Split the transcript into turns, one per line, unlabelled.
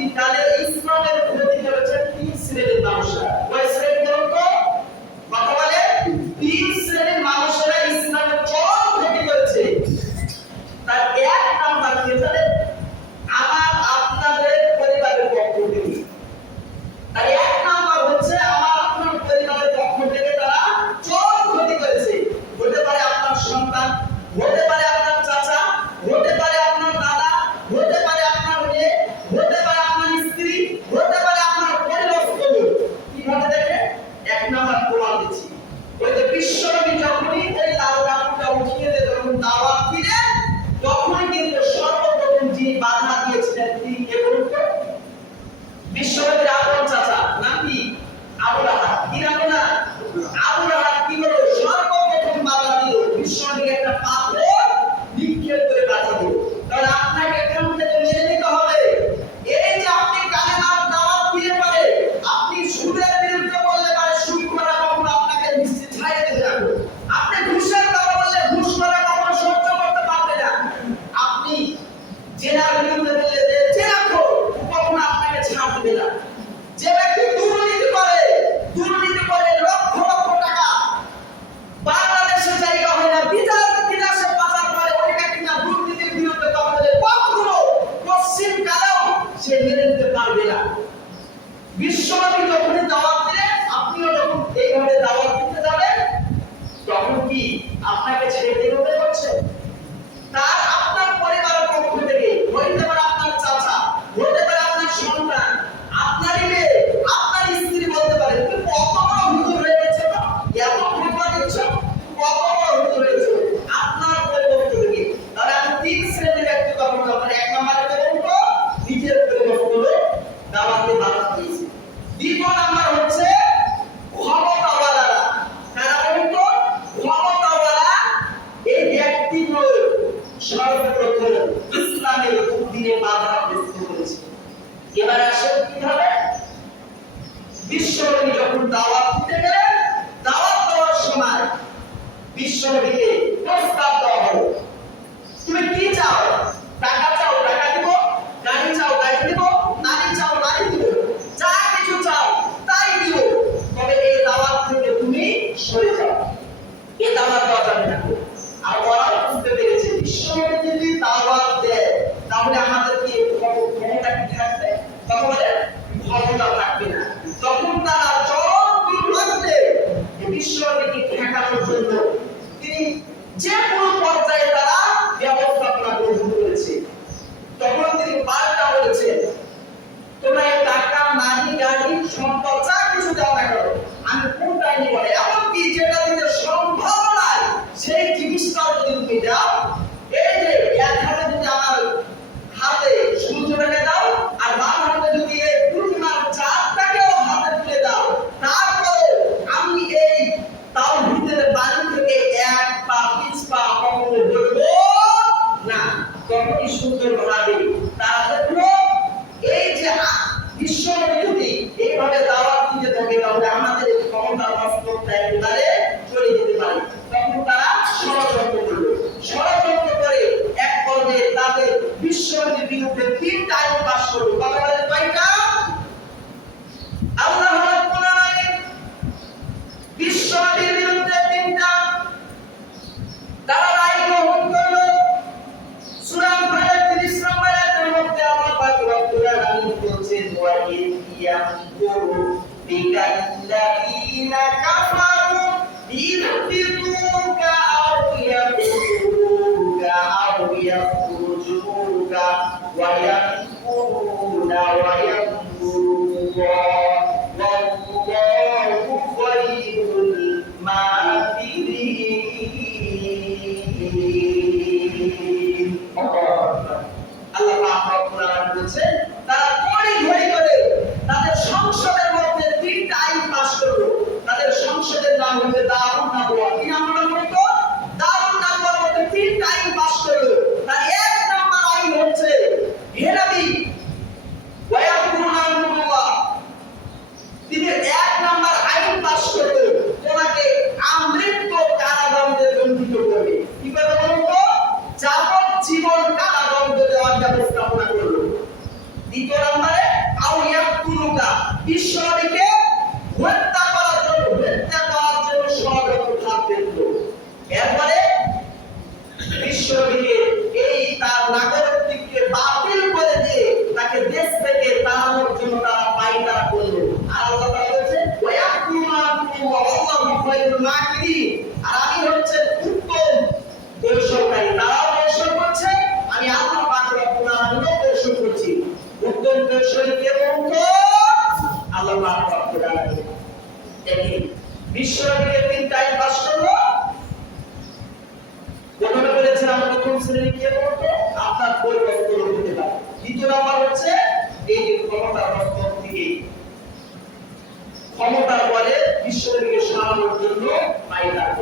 in Italia বিশ্বব্যাপী যখন দাওয়াত দিলেন আপনিও যখন এইভাবে দাওয়াত দিতে যাবেন তখন কি আপনাকে ছেড়ে সর্বপ্রথম ইসলামের দিনে বাধা গ্রস্ত করেছিল এবার আসেন কীভাবে বিশ্বনবী যখন দাওয়াত দিতে গেলেন দাওয়াত দেওয়ার সময় বিশ্বনবীকে প্রস্তাব দেওয়া হলো তুমি কি চাও টাকা চাও টাকা দিব গাড়ি চাও গাড়ি দিব নারী চাও নারী দিব যা কিছু চাও তাই দিব তবে এই দাওয়াত থেকে তুমি সরে যাও। এ দাওয়াত দেওয়া যাবে না। বিশ্বব্যাপী ঠেকানোর জন্য তিনি যে কোন পর্যায়ে তারা ব্যবস্থাপনা গ্রহণ করেছে। তখন তিনি পাল্টা বলেছেন, তোমরা এই টাকা মানি গাড়ি সম্পদ যা কিছু দেওয়া না করো আমি কোনটাই নিব বাংলাদেশ বিশ্বব্যাপী বিরুদ্ধে তিন আইন পাশ করবে বাংলাদেশ কয়টা? তুলুকা বিশ্বনবীকে শ্রেণির কে হতে পারে। দ্বিতীয় হচ্ছে, এই যে ক্ষমতার থেকে ক্ষমতার পরে বিশ্ববিদ্যালয়কে সারানোর জন্য পাইলাম